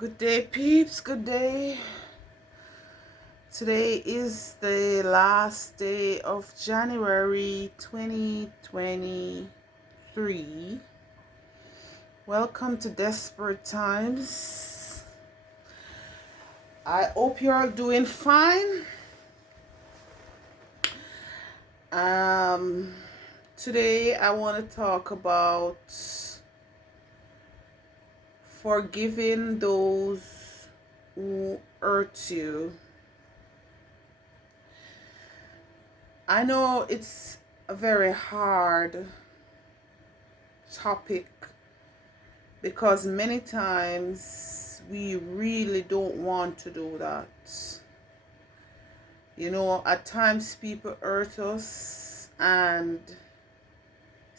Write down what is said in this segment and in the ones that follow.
Good day, peeps. Good day. Today is the last day of January 2023. Welcome to Desperate Times. I hope you're all doing fine. Today I want to talk about forgiving those who hurt you. I know it's a very hard topic because many times we really don't want to do that. At times people hurt us and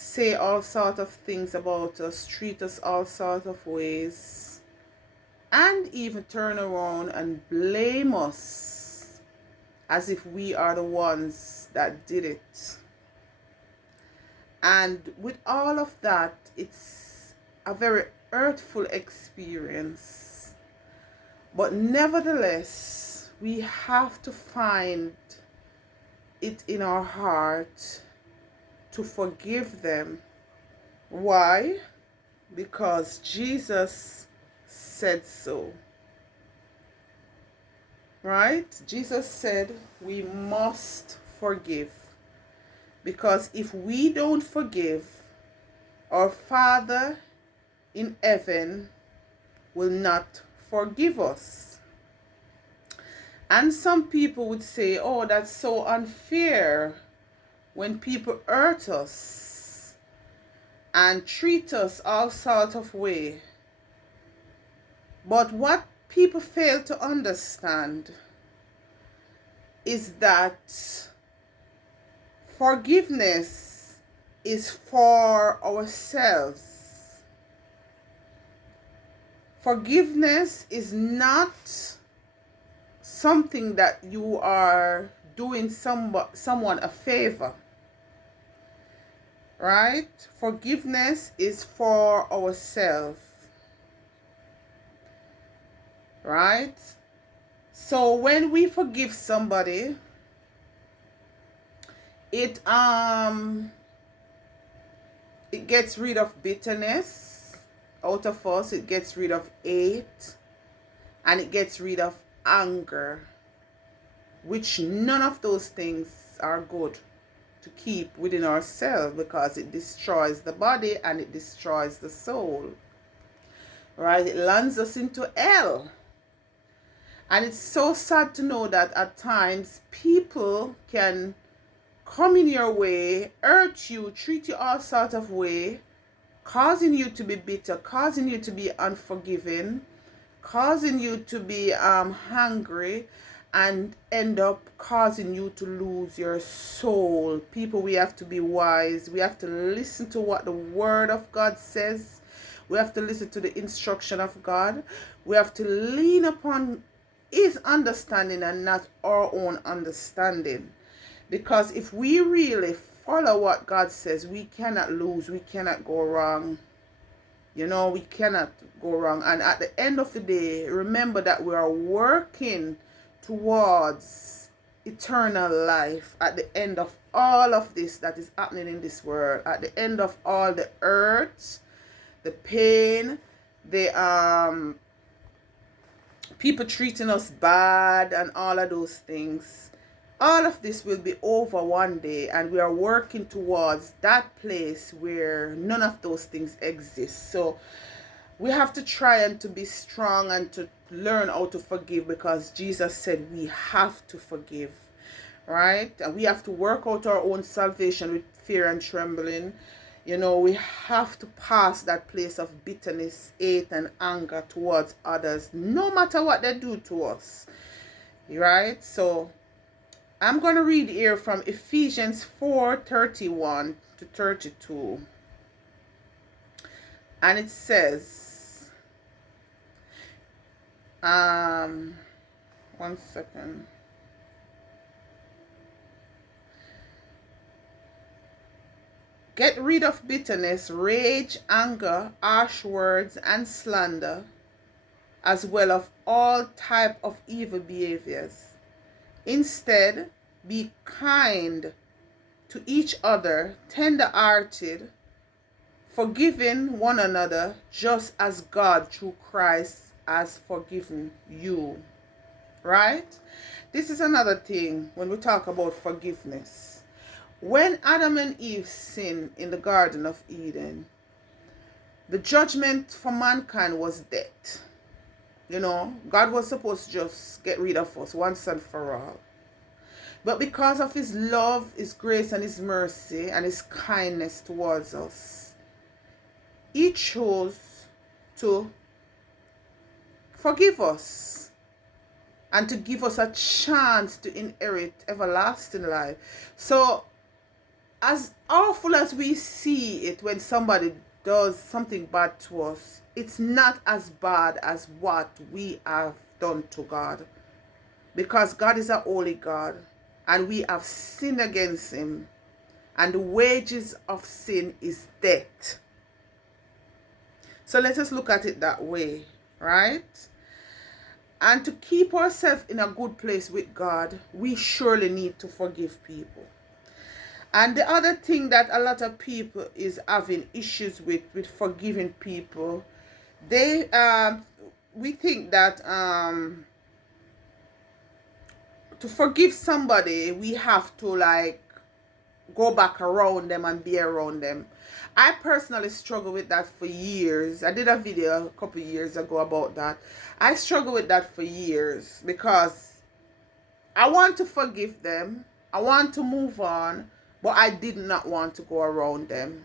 say all sorts of things about us, treat us all sorts of ways, and even turn around and blame us as if we are the ones that did it. And with all of that, it's a very hurtful experience. But nevertheless, we have to find it in our heart to forgive them. Why? Because Jesus said so. Right? Jesus said we must forgive. Because if we don't forgive, our Father in heaven will not forgive us. And some people would say, oh, that's so unfair when people hurt us and treat us all sorts of way. But what people fail to understand is that forgiveness is for ourselves. Forgiveness is not something that you are doing someone a favor. Right? Forgiveness is for ourselves. Right? So when we forgive somebody, it gets rid of bitterness out of us. It gets rid of hate, and it gets rid of anger, which none of those things are good to keep within ourselves, because it destroys the body and it destroys the soul. Right? It lands us into hell. And it's so sad to know that at times people can come in your way, hurt you, treat you all sorts of way, causing you to be bitter, causing you to be unforgiving, causing you to be hungry, and end up causing you to lose your soul. People, we have to be wise. We have to listen to what the Word of God says. We have to listen to the instruction of God. We have to lean upon His understanding and not our own understanding. Because if we really follow what God says, we cannot lose. We cannot go wrong. We cannot go wrong. And at the end of the day, remember that we are working towards eternal life at the end of all of this that is happening in this world. At the end of all the hurt, the pain, the people treating us bad, and all of those things. All of this will be over one day, and we are working towards that place where none of those things exist. So we have to try and to be strong and to learn how to forgive, because Jesus said we have to forgive, right? And we have to work out our own salvation with fear and trembling. We have to pass that place of bitterness, hate, and anger towards others, no matter what they do to us, right? So I'm going to read here from Ephesians 4:31 to 32. And it says, one second. Get rid of bitterness, rage, anger, harsh words, and slander, as well of all type of evil behaviors. Instead, be kind to each other, tender-hearted, forgiving one another, just as God through Christ has forgiven you. Right? This is another thing when we talk about forgiveness. When Adam and Eve sinned in the Garden of Eden, the judgment for mankind was death. You know, God was supposed to just get rid of us once and for all. But because of his love, his grace, and his mercy, and his kindness towards us, he chose to forgive us and to give us a chance to inherit everlasting life. So, as awful as we see it when somebody does something bad to us, it's not as bad as what we have done to God. Because God is a holy God, and we have sinned against him, and the wages of sin is death. So let us look at it that way, right? And to keep ourselves in a good place with God, we surely need to forgive people. And the other thing that a lot of people is having issues with forgiving people, we think that to forgive somebody, we have to like go back around them and be around them. I personally struggle with that for years. I did a video a couple years ago about that. I struggle with that for years because I want to forgive them. I want to move on, but I did not want to go around them.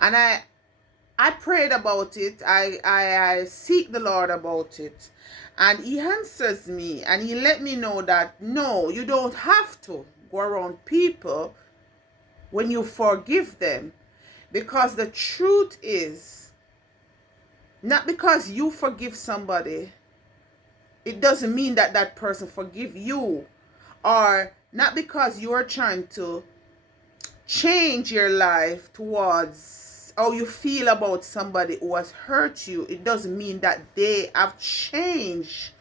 And I prayed about it. I seek the Lord about it. And he answers me and he let me know that no, you don't have to go around people when you forgive them. Because the truth is, not because you forgive somebody, it doesn't mean that that person forgive you. Or not because you're trying to change your life towards how you feel about somebody who has hurt you, it doesn't mean that they have changed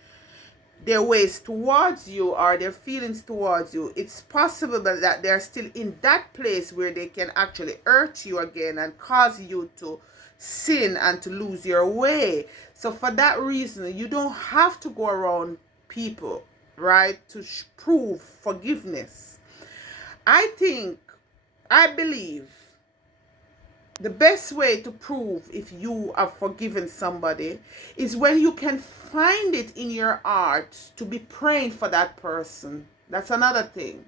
their ways towards you or their feelings towards you. It's possible that they're still in that place where they can actually hurt you again and cause you to sin and to lose your way. So for that reason, you don't have to go around people, right, to prove forgiveness. I believe the best way to prove if you have forgiven somebody is when you can find it in your heart to be praying for that person. That's another thing.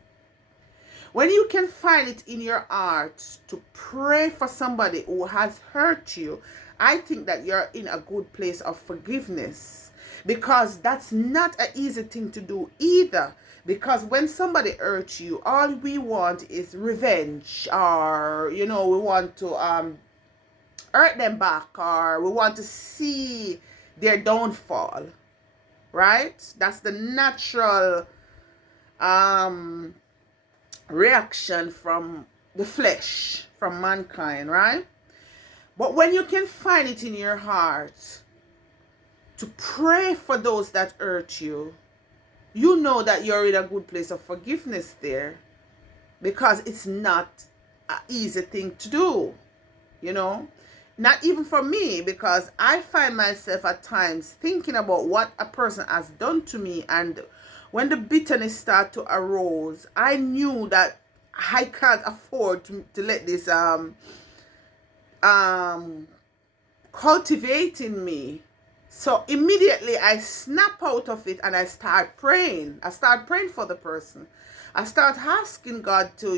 When you can find it in your heart to pray for somebody who has hurt you, I think that you're in a good place of forgiveness. Because that's not an easy thing to do either. Because when somebody hurts you, all we want is revenge, or we want to hurt them back, or we want to see their downfall, right? That's the natural reaction from the flesh, from mankind, right? But when you can find it in your heart to pray for those that hurt you, you know that you're in a good place of forgiveness there, because it's not an easy thing to do, not even for me, because I find myself at times thinking about what a person has done to me, and when the bitterness started to arise, I knew that I can't afford to let this cultivate in me. So immediately I snap out of it and I start praying. I start praying for the person. I start asking God to,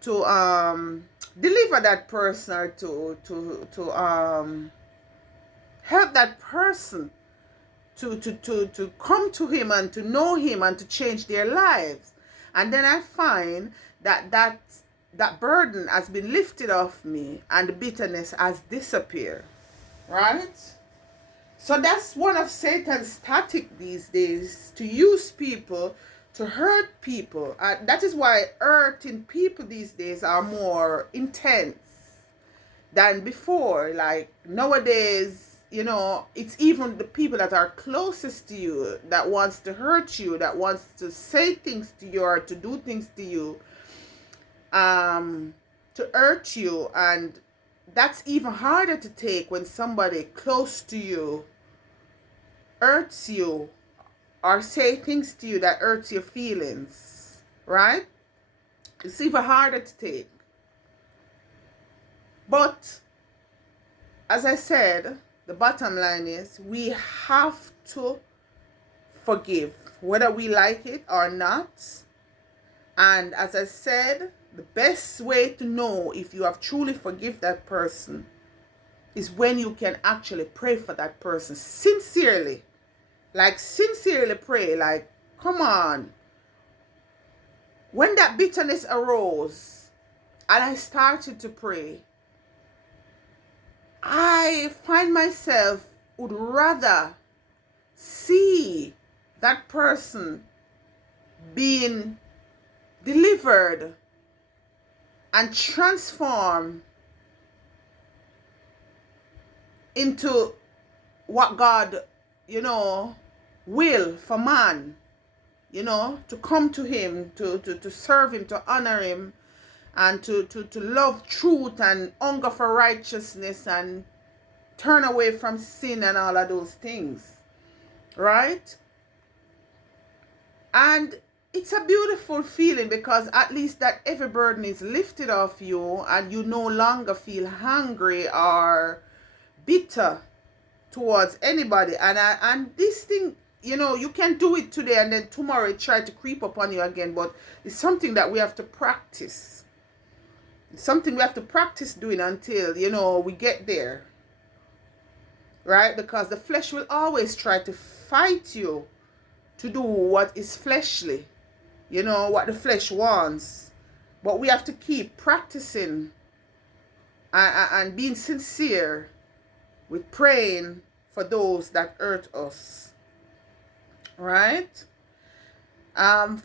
deliver that person, or to help that person to come to him and to know him and to change their lives. And then I find that burden has been lifted off me and the bitterness has disappeared. Right? So that's one of Satan's tactics these days, to use people to hurt people. That is why hurting people these days are more intense than before. Like nowadays, you know, it's even the people that are closest to you that wants to hurt you, that wants to say things to you or to do things to you, to hurt you. And that's even harder to take when somebody close to you hurts you or say things to you that hurts your feelings, right? It's even harder to take. But as I said, the bottom line is we have to forgive, whether we like it or not. And as I said, the best way to know if you have truly forgiven that person is when you can actually pray for that person sincerely. Like, sincerely pray, like, come on. When that bitterness arose and I started to pray, I find myself would rather see that person being delivered and transformed into what God, you know, will for man, you know, to come to him, to serve him, to honor him, and to love truth and hunger for righteousness and turn away from sin and all of those things, right? And it's a beautiful feeling, because at least that every burden is lifted off you and you no longer feel hungry or bitter towards anybody. And this thing, you know, you can do it today and then tomorrow it try to creep upon you again, but it's something that we have to practice. It's something we have to practice doing until, you know, we get there, right? Because the flesh will always try to fight you to do what is fleshly, you know, what the flesh wants. But we have to keep practicing and being sincere with praying for those that hurt us, right?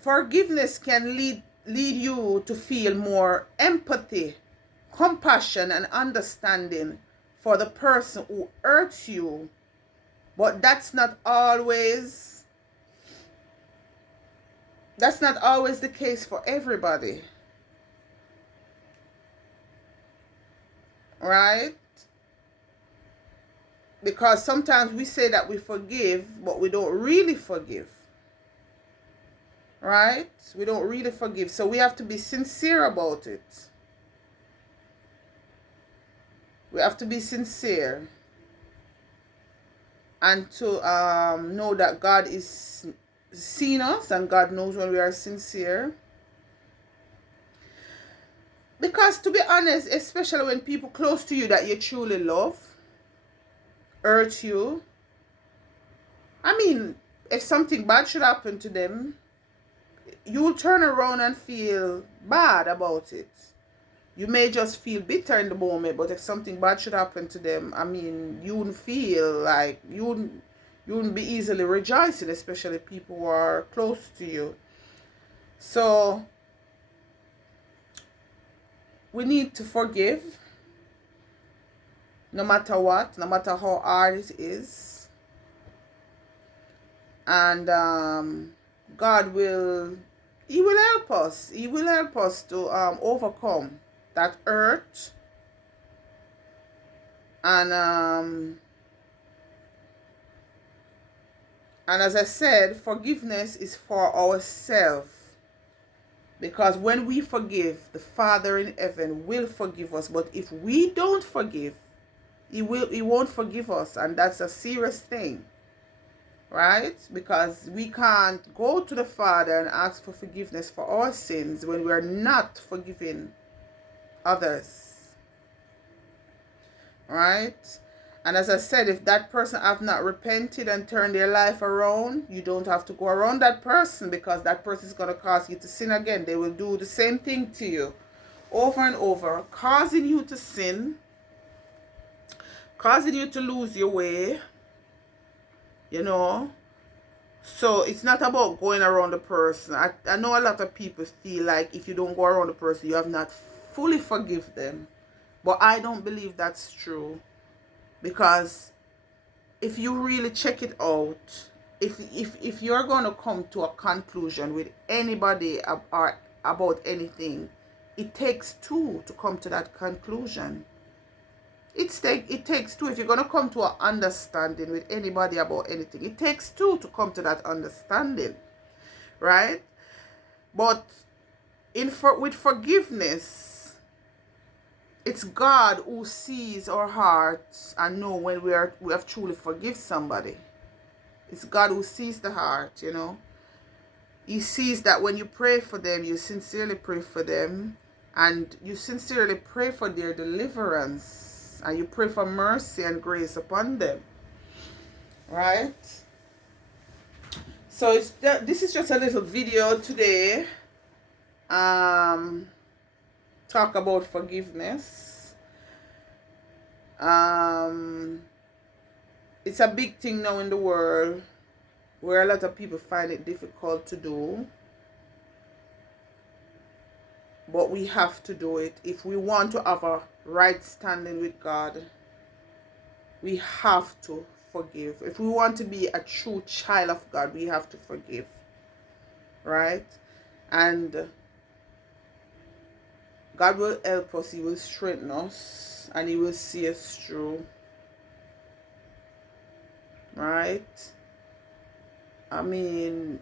Forgiveness can lead you to feel more empathy, compassion, and understanding for the person who hurts you. But that's not always the case for everybody, right? Because sometimes we say that we forgive, but we don't really forgive, right? We don't really forgive. So we have to be sincere about it. We have to be sincere. And to know that God is seeing us and God knows when we are sincere. Because to be honest, especially when people close to you that you truly love hurt you, I mean, if something bad should happen to them, you will turn around and feel bad about it. You may just feel bitter in the moment, but if something bad should happen to them, I mean, you wouldn't feel like, you wouldn't be easily rejoicing, especially people who are close to you. So we need to forgive, no matter what, no matter how hard it is. And God will, He will help us. He will help us to overcome that hurt. And as I said, forgiveness is for ourselves. Because when we forgive, the Father in heaven will forgive us. But if we don't forgive, He won't forgive us. And that's a serious thing. Right? Because we can't go to the Father and ask for forgiveness for our sins when we are not forgiving others. Right? And as I said, if that person have not repented and turned their life around, you don't have to go around that person, because that person is going to cause you to sin again. They will do the same thing to you over and over, causing you to sin, causing you to lose your way, you know. So it's not about going around the person. I know a lot of people feel like if you don't go around the person, you have not fully forgive them. But I don't believe that's true. Because if you really check it out, if you're going to come to a conclusion with anybody or about anything, it takes two to come to that conclusion. It takes two. If you're going to come to an understanding with anybody about anything, it takes two to come to that understanding, right? But with forgiveness, it's God who sees our hearts and know when we have truly forgive somebody. It's God who sees the heart, you know. He sees that when you pray for them, you sincerely pray for them, and you sincerely pray for their deliverance, and you pray for mercy and grace upon them, right? So this is just a little video today. Talk about forgiveness. It's a big thing now in the world where a lot of people find it difficult to do. But we have to do it. If we want to have a right standing with God, we have to forgive. If we want to be a true child of God, we have to forgive. Right? And God will help us. He will strengthen us. And He will see us through. Right? I mean,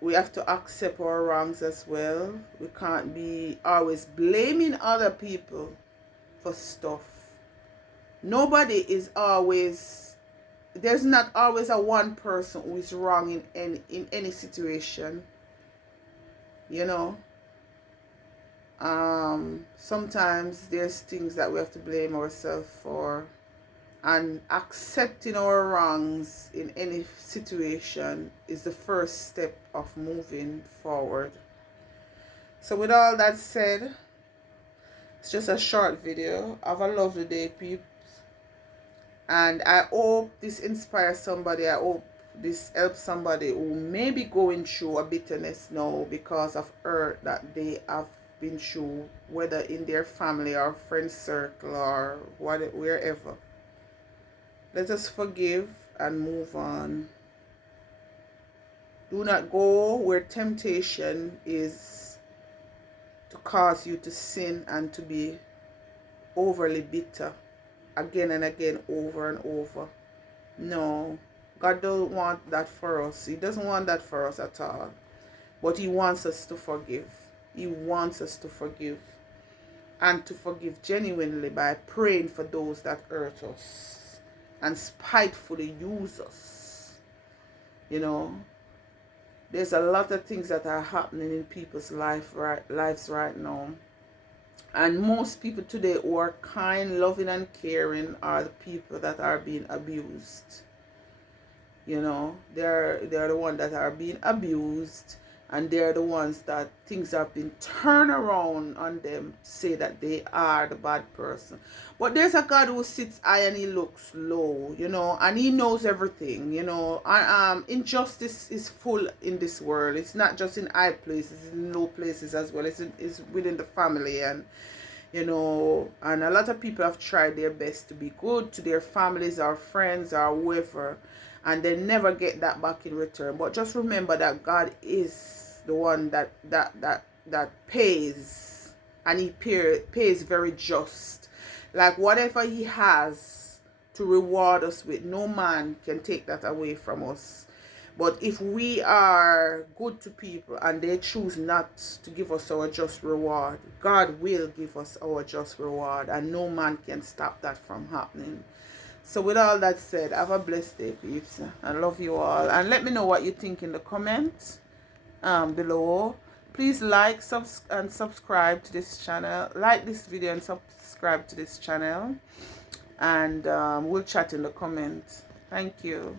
we have to accept our wrongs as well. We can't be always blaming other people for stuff. Nobody is always, there's not always a one person who is wrong in any situation. You know? Sometimes there's things that we have to blame ourselves for. And accepting our wrongs in any situation is the first step of moving forward. So with all that said, it's just a short video. Have a lovely day, peeps. And I hope this inspires somebody. I hope this helps somebody who may be going through a bitterness now because of hurt that they have been through, whether in their family or friend circle or wherever. Let us forgive and move on. Do not go where temptation is to cause you to sin and to be overly bitter again and again, over and over. No, God don't want that for us. He doesn't want that for us at all. But He wants us to forgive. He wants us to forgive. And to forgive genuinely by praying for those that hurt us and spitefully use us. You know, there's a lot of things that are happening in people's lives right now. And most people today who are kind, loving, and caring are the people that are being abused. You know, they're the ones that are being abused, and they're the ones that things have been turned around on them to say that they are the bad person. But there's a God who sits high and He looks low, you know, and He knows everything, you know. Injustice is full in this world. It's not just in high places, it's in low places as well. It's within the family, and you know, and a lot of people have tried their best to be good to their families or friends or whoever, and they never get that back in return. But just remember that God is the one that pays, and He pays very just. Like whatever He has to reward us with, no man can take that away from us. But if we are good to people and they choose not to give us our just reward, God will give us our just reward, and no man can stop that from happening. So with all that said, have a blessed day, peeps. I love you all. And let me know what you think in the comments below. Please like and subscribe to this channel. Like this video and subscribe to this channel. And we'll chat in the comments. Thank you.